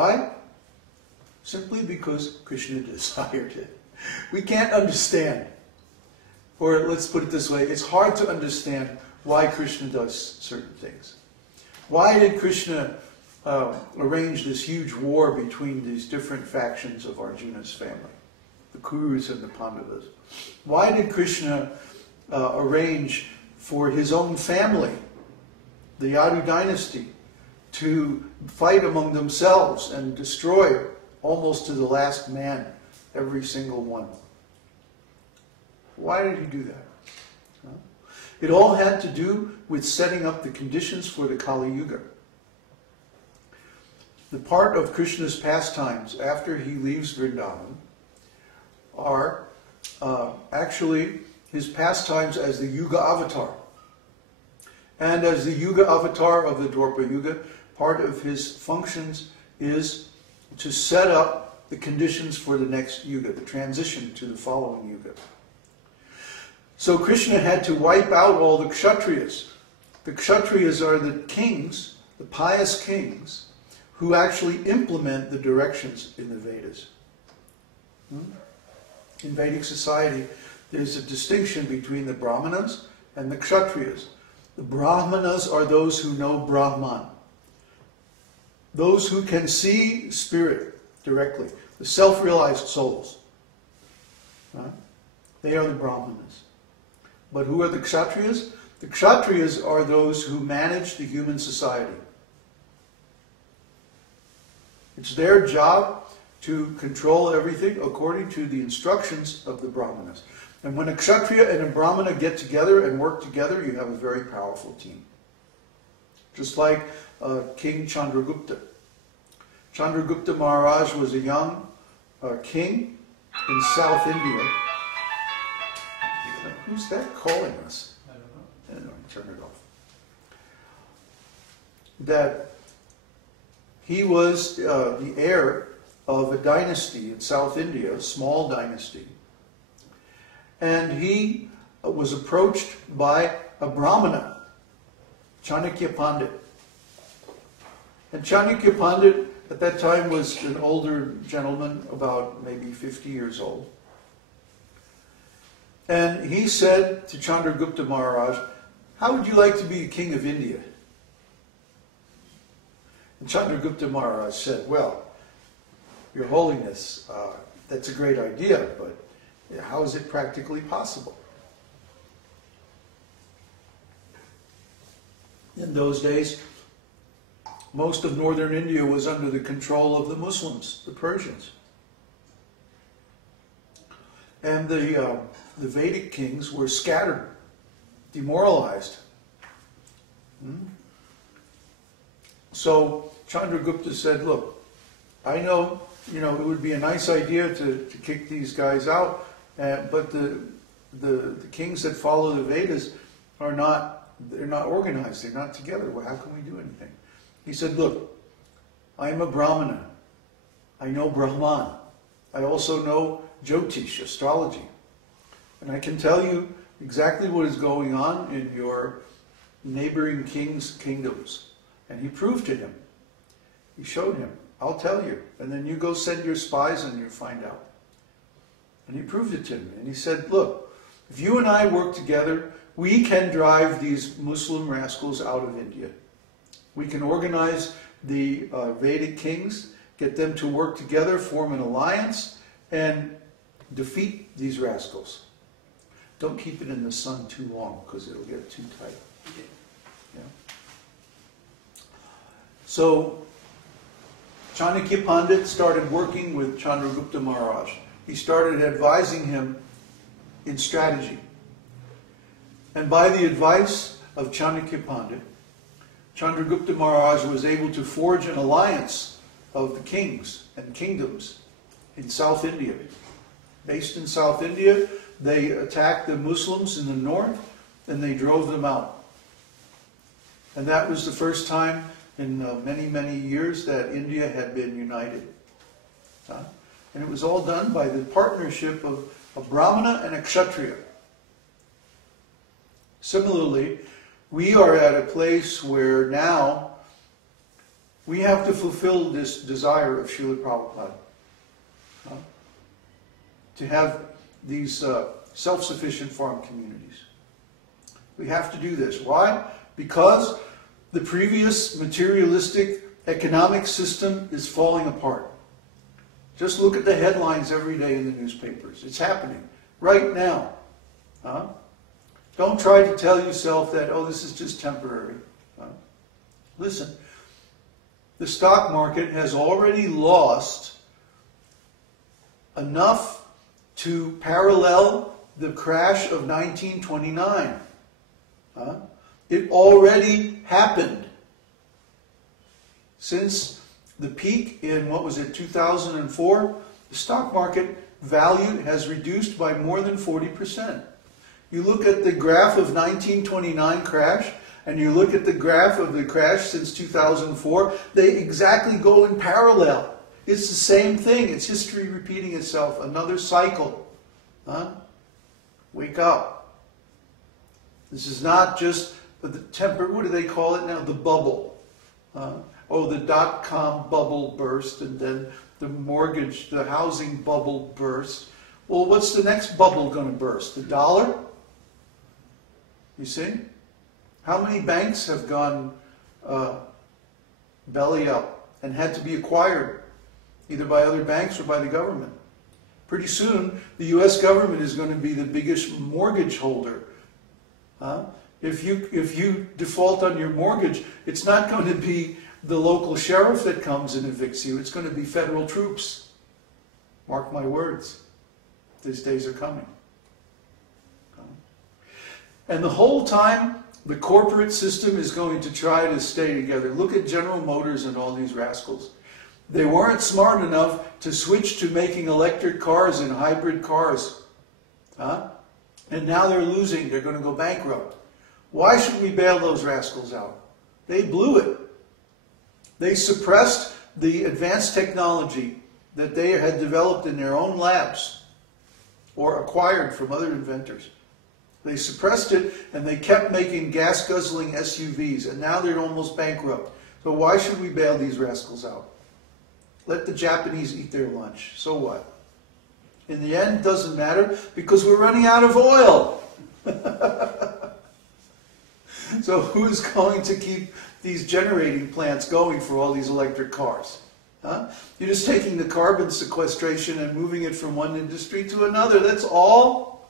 Why? Simply because Krishna desired it. We can't understand. Or let's put it this way, it's hard to understand why Krishna does certain things. Why did Krishna arrange this huge war between these different factions of Arjuna's family? The Kurus and the Pandavas. Why did Krishna arrange for his own family, the Yadu dynasty, to fight among themselves and destroy almost to the last man every single one? Why did he do that? It all had to do with setting up the conditions for the Kali Yuga. The part of Krishna's pastimes after he leaves Vrindavan are actually his pastimes as the Yuga avatar. And as the Yuga avatar of the Dwapara Yuga, part of his functions is to set up the conditions for the next Yuga, the transition to the following Yuga. So Krishna had to wipe out all the Kshatriyas. The Kshatriyas are the kings, the pious kings, who actually implement the directions in the Vedas. In Vedic society, there's a distinction between the Brahmanas and the Kshatriyas. The Brahmanas are those who know Brahman. Those who can see spirit directly. The self-realized souls. Right? They are the Brahmanas. But who are the Kshatriyas? The Kshatriyas are those who manage the human society. It's their job to control everything according to the instructions of the Brahmanas. And when a Kshatriya and a Brahmana get together and work together, you have a very powerful team. Just like King Chandragupta. Chandragupta Maharaj was a young king in South India. Who's that calling us? I don't know. Anyway, turn it off. That he was the heir of a dynasty in South India, a small dynasty. And he was approached by a Brahmana, Chanakya Pandit. And Chanakya Pandit at that time was an older gentleman, about maybe 50 years old. And he said to Chandragupta Maharaj, "How would you like to be king of India?" And Chandragupta Maharaj said, "Well, Your Holiness, that's a great idea, but how is it practically possible?" In those days, most of northern India was under the control of the Muslims, the Persians. And the Vedic kings were scattered, demoralized. So Chandragupta said, "Look, I know, it would be a nice idea to kick these guys out, but the kings that follow the Vedas they're not organized, they're not together. Well, how can we do anything?" He said, "Look, I'm a Brahmana. I know Brahman. I also know Jyotish, astrology. And I can tell you exactly what is going on in your neighboring kings' kingdoms." And he proved to him. He showed him, "I'll tell you. And then you go send your spies and you find out." And he proved it to him. And he said, "Look, if you and I work together, we can drive these Muslim rascals out of India. We can organize the Vedic kings, get them to work together, form an alliance, and defeat these rascals. Don't keep it in the sun too long, because it'll get too tight." Yeah. So Chanakya Pandit started working with Chandragupta Maharaj. He started advising him in strategy. And by the advice of Chanakya Pandit, Chandragupta Maharaj was able to forge an alliance of the kings and kingdoms in South India. Based in South India, they attacked the Muslims in the north and they drove them out. And that was the first time in many, many years that India had been united. And it was all done by the partnership of a Brahmana and a Kshatriya. Similarly, we are at a place where now We have to fulfill this desire of Srila Prabhupada. To have these self-sufficient farm communities. We have to do this. Why? Because the previous materialistic economic system is falling apart. Just look at the headlines every day in the newspapers. It's happening right now. Don't try to tell yourself that, oh, this is just temporary. Listen, the stock market has already lost enough to parallel the crash of 1929. It already happened. Since the peak in, what was it, 2004, the stock market value has reduced by more than 40%. You look at the graph of 1929 crash, and you look at the graph of the crash since 2004, they exactly go in parallel. It's the same thing. It's history repeating itself. Another cycle. Wake up. This is not just the temper, what do they call it now? The bubble. Oh, the dot-com bubble burst, and then the mortgage, the housing bubble burst. Well, what's the next bubble going to burst? The dollar? You see? How many banks have gone belly up and had to be acquired, either by other banks or by the government? Pretty soon, the U.S. government is going to be the biggest mortgage holder. If you default on your mortgage, it's not going to be the local sheriff that comes and evicts you. It's going to be federal troops. Mark my words. These days are coming. And the whole time, the corporate system is going to try to stay together. Look at General Motors and all these rascals. They weren't smart enough to switch to making electric cars and hybrid cars. And now they're losing. They're going to go bankrupt. Why should we bail those rascals out? They blew it. They suppressed the advanced technology that they had developed in their own labs or acquired from other inventors. They suppressed it, and they kept making gas-guzzling SUVs, and now they're almost bankrupt. So why should we bail these rascals out? Let the Japanese eat their lunch. So what? In the end, it doesn't matter, because we're running out of oil. So who's going to keep these generating plants going for all these electric cars? You're just taking the carbon sequestration and moving it from one industry to another. That's all.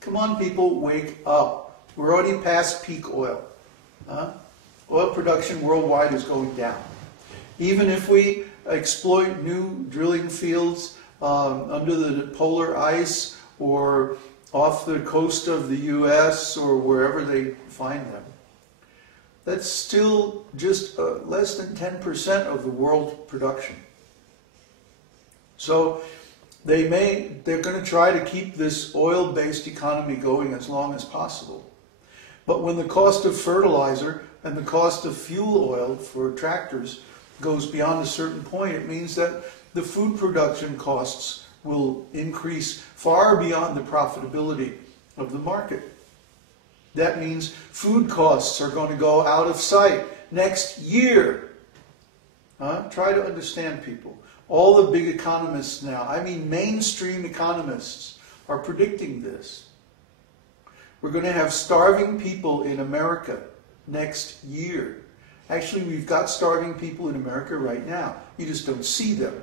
Come on, people, wake up. We're already past peak oil. Oil production worldwide is going down. Even if we exploit new drilling fields under the polar ice or off the coast of the U.S. or wherever they find them, that's still just less than 10% of the world production. So they're going to try to keep this oil-based economy going as long as possible. But when the cost of fertilizer and the cost of fuel oil for tractors goes beyond a certain point, it means that the food production costs will increase far beyond the profitability of the market. That means food costs are going to go out of sight next year. Try to understand, people. All the big economists now, I mean mainstream economists, are predicting this. We're going to have starving people in America next year. Actually, we've got starving people in America right now. You just don't see them.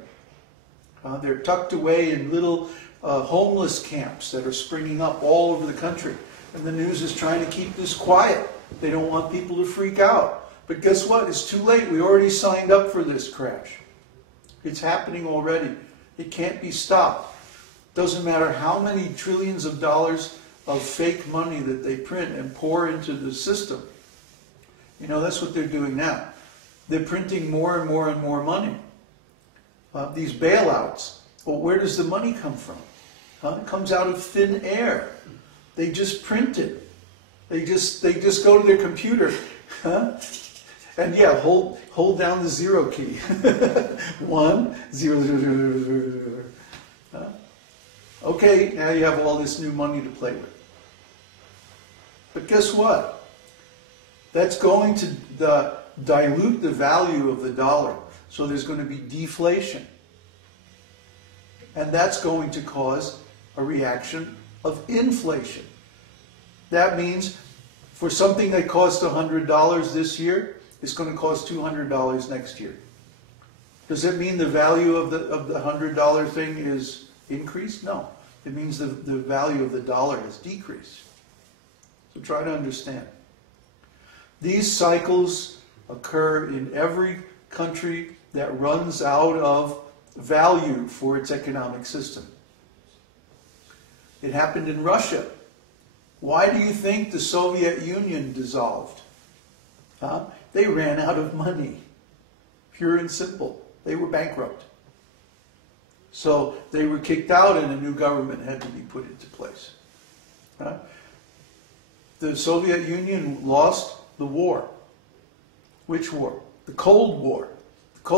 They're tucked away in little homeless camps that are springing up all over the country. And the news is trying to keep this quiet. They don't want people to freak out. But guess what? It's too late. We already signed up for this crash. It's happening already. It can't be stopped. Doesn't matter how many trillions of dollars of fake money that they print and pour into the system. You know, that's what they're doing now. They're printing more and more and more money. These bailouts. Well, where does the money come from? It comes out of thin air. They just print it. They just go to their computer. And yeah, hold down the 0 key. 1, 0, 0, 0, 0, 0. Okay, now you have all this new money to play with. But guess what? That's going to dilute the value of the dollar. So there's going to be deflation. And that's going to cause a reaction of inflation. That means for something that cost $100 this year, it's going to cost $200 next year. Does it mean the value of the $100 thing is increased? No. It means the value of the dollar has decreased. So try to understand. These cycles occur in every country that runs out of value for its economic system. It happened in Russia. Why do you think the Soviet Union dissolved? Huh? They ran out of money. Pure and simple. They were bankrupt. So they were kicked out and a new government had to be put into place. Huh? The Soviet Union lost the war. Which war? The Cold War.